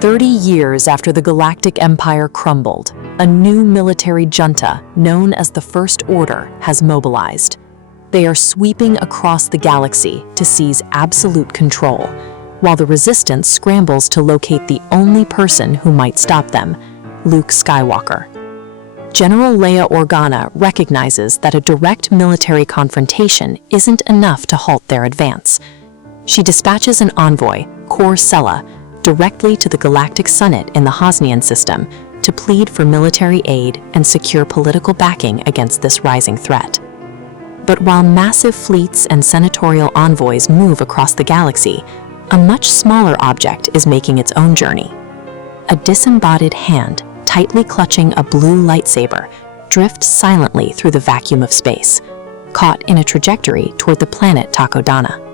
30 years after the Galactic Empire crumbled, a new military junta, known as the First Order, has mobilized. They are sweeping across the galaxy to seize absolute control, while the Resistance scrambles to locate the only person who might stop them, Luke Skywalker. General Leia Organa recognizes that a direct military confrontation isn't enough to halt their advance. She dispatches an envoy, Cor Sella, directly to the Galactic Senate in the Hosnian system to plead for military aid and secure political backing against this rising threat. But while massive fleets and senatorial envoys move across the galaxy, a much smaller object is making its own journey. A disembodied hand, tightly clutching a blue lightsaber, drifts silently through the vacuum of space, caught in a trajectory toward the planet Takodana.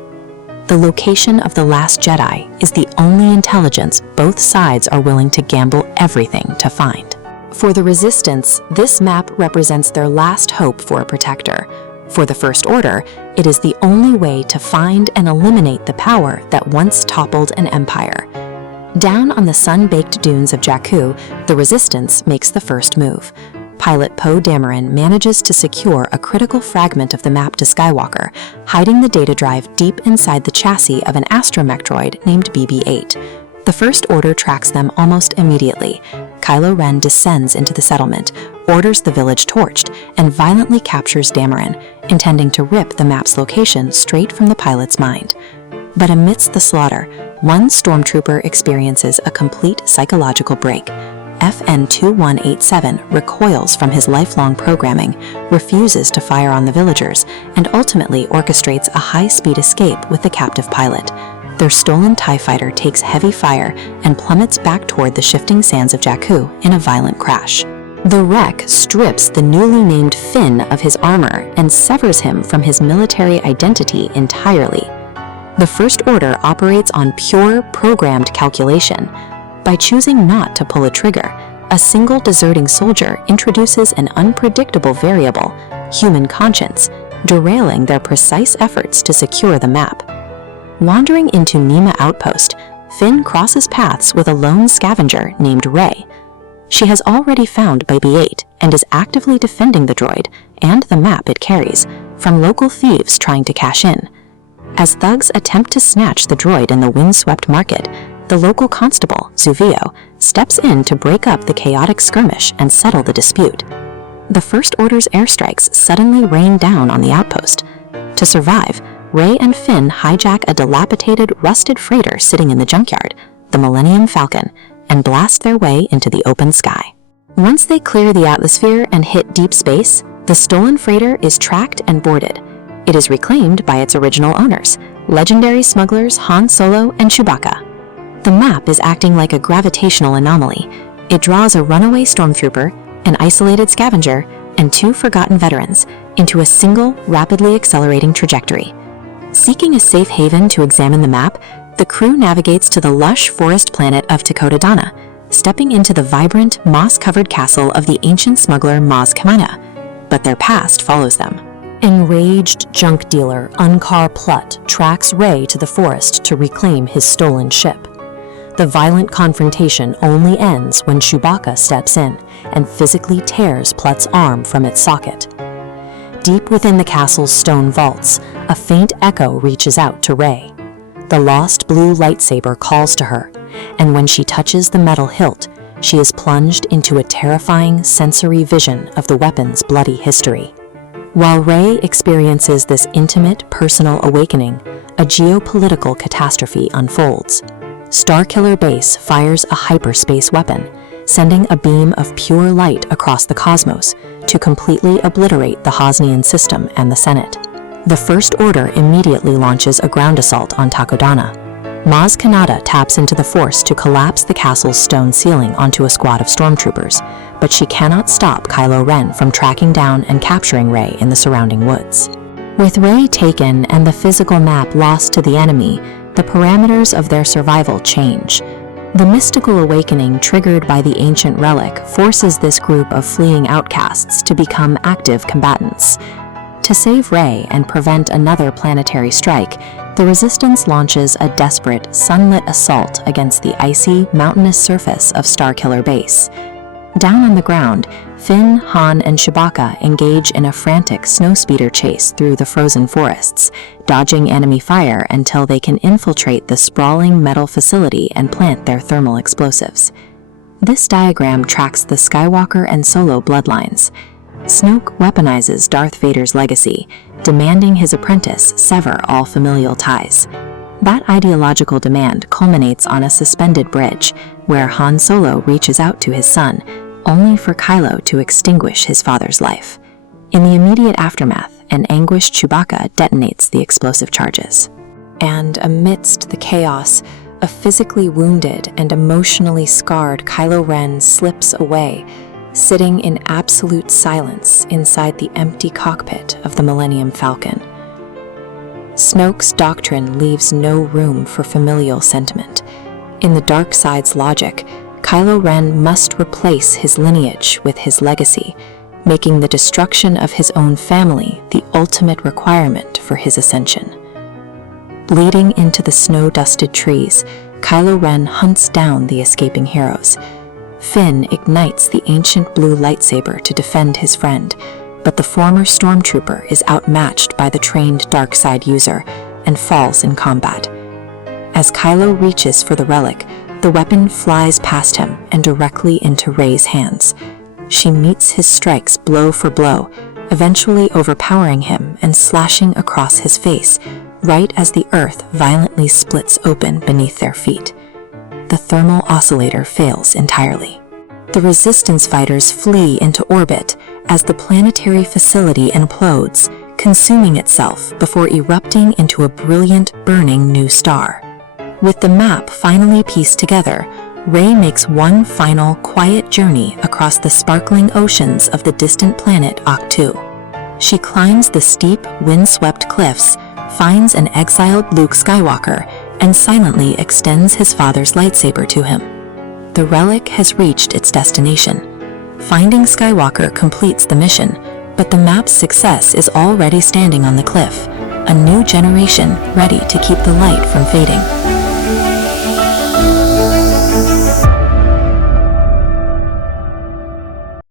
The location of the Last Jedi is the only intelligence both sides are willing to gamble everything to find. For the Resistance, this map represents their last hope for a protector. For the First Order, it is the only way to find and eliminate the power that once toppled an empire. Down on the sun-baked dunes of Jakku, the Resistance makes the first move. Pilot Poe Dameron manages to secure a critical fragment of the map to Skywalker, hiding the data drive deep inside the chassis of an astromech droid named BB-8. The First Order tracks them almost immediately. Kylo Ren descends into the settlement, orders the village torched, and violently captures Dameron, intending to rip the map's location straight from the pilot's mind. But amidst the slaughter, one stormtrooper experiences a complete psychological break. FN-2187 recoils from his lifelong programming, refuses to fire on the villagers, and ultimately orchestrates a high-speed escape with the captive pilot. Their stolen TIE fighter takes heavy fire and plummets back toward the shifting sands of Jakku in a violent crash. The wreck strips the newly named Finn of his armor and severs him from his military identity entirely. The First Order operates on pure, programmed calculation. By choosing not to pull a trigger, a single deserting soldier introduces an unpredictable variable, human conscience, derailing their precise efforts to secure the map. Wandering into Nima Outpost, Finn crosses paths with a lone scavenger named Rey. She has already found BB-8 and is actively defending the droid and the map it carries from local thieves trying to cash in. As thugs attempt to snatch the droid in the windswept market, the local constable, Zuvio, steps in to break up the chaotic skirmish and settle the dispute. The First Order's airstrikes suddenly rain down on the outpost. To survive, Rey and Finn hijack a dilapidated, rusted freighter sitting in the junkyard, the Millennium Falcon, and blast their way into the open sky. Once they clear the atmosphere and hit deep space, the stolen freighter is tracked and boarded. It is reclaimed by its original owners, legendary smugglers Han Solo and Chewbacca. The map is acting like a gravitational anomaly. It draws a runaway stormtrooper, an isolated scavenger, and two forgotten veterans into a single, rapidly accelerating trajectory. Seeking a safe haven to examine the map, the crew navigates to the lush forest planet of Takodana, stepping into the vibrant, moss-covered castle of the ancient smuggler Maz Kanata, but their past follows them. Enraged junk dealer Unkar Plutt tracks Rey to the forest to reclaim his stolen ship. The violent confrontation only ends when Chewbacca steps in and physically tears Plutt's arm from its socket. Deep within the castle's stone vaults, a faint echo reaches out to Rey. The lost blue lightsaber calls to her, and when she touches the metal hilt, she is plunged into a terrifying sensory vision of the weapon's bloody history. While Rey experiences this intimate, personal awakening, a geopolitical catastrophe unfolds. Starkiller Base fires a hyperspace weapon, sending a beam of pure light across the cosmos to completely obliterate the Hosnian system and the Senate. The First Order immediately launches a ground assault on Takodana. Maz Kanata taps into the Force to collapse the castle's stone ceiling onto a squad of stormtroopers, but she cannot stop Kylo Ren from tracking down and capturing Rey in the surrounding woods. With Rey taken and the physical map lost to the enemy, the parameters of their survival change. The mystical awakening triggered by the ancient relic forces this group of fleeing outcasts to become active combatants. To save Rey and prevent another planetary strike, the Resistance launches a desperate, sunlit assault against the icy, mountainous surface of Starkiller Base. Down on the ground, Finn, Han, and Chewbacca engage in a frantic snowspeeder chase through the frozen forests, dodging enemy fire until they can infiltrate the sprawling metal facility and plant their thermal explosives. This diagram tracks the Skywalker and Solo bloodlines. Snoke weaponizes Darth Vader's legacy, demanding his apprentice sever all familial ties. That ideological demand culminates on a suspended bridge, where Han Solo reaches out to his son, only for Kylo to extinguish his father's life. In the immediate aftermath, an anguished Chewbacca detonates the explosive charges. And amidst the chaos, a physically wounded and emotionally scarred Kylo Ren slips away, sitting in absolute silence inside the empty cockpit of the Millennium Falcon. Snoke's doctrine leaves no room for familial sentiment. In the dark side's logic, Kylo Ren must replace his lineage with his legacy, making the destruction of his own family the ultimate requirement for his ascension. Bleeding into the snow-dusted trees, Kylo Ren hunts down the escaping heroes. Finn ignites the ancient blue lightsaber to defend his friend, but the former stormtrooper is outmatched by the trained darkside user and falls in combat. As Kylo reaches for the relic, the weapon flies past him and directly into Rey's hands. She meets his strikes blow for blow, eventually overpowering him and slashing across his face, right as the earth violently splits open beneath their feet. The thermal oscillator fails entirely. The Resistance fighters flee into orbit as the planetary facility implodes, consuming itself before erupting into a brilliant, burning new star. With the map finally pieced together, Rey makes one final, quiet journey across the sparkling oceans of the distant planet Ahch-To. She climbs the steep, wind-swept cliffs, finds an exiled Luke Skywalker, and silently extends his father's lightsaber to him. The relic has reached its destination. Finding Skywalker completes the mission, but the map's success is already standing on the cliff, a new generation ready to keep the light from fading.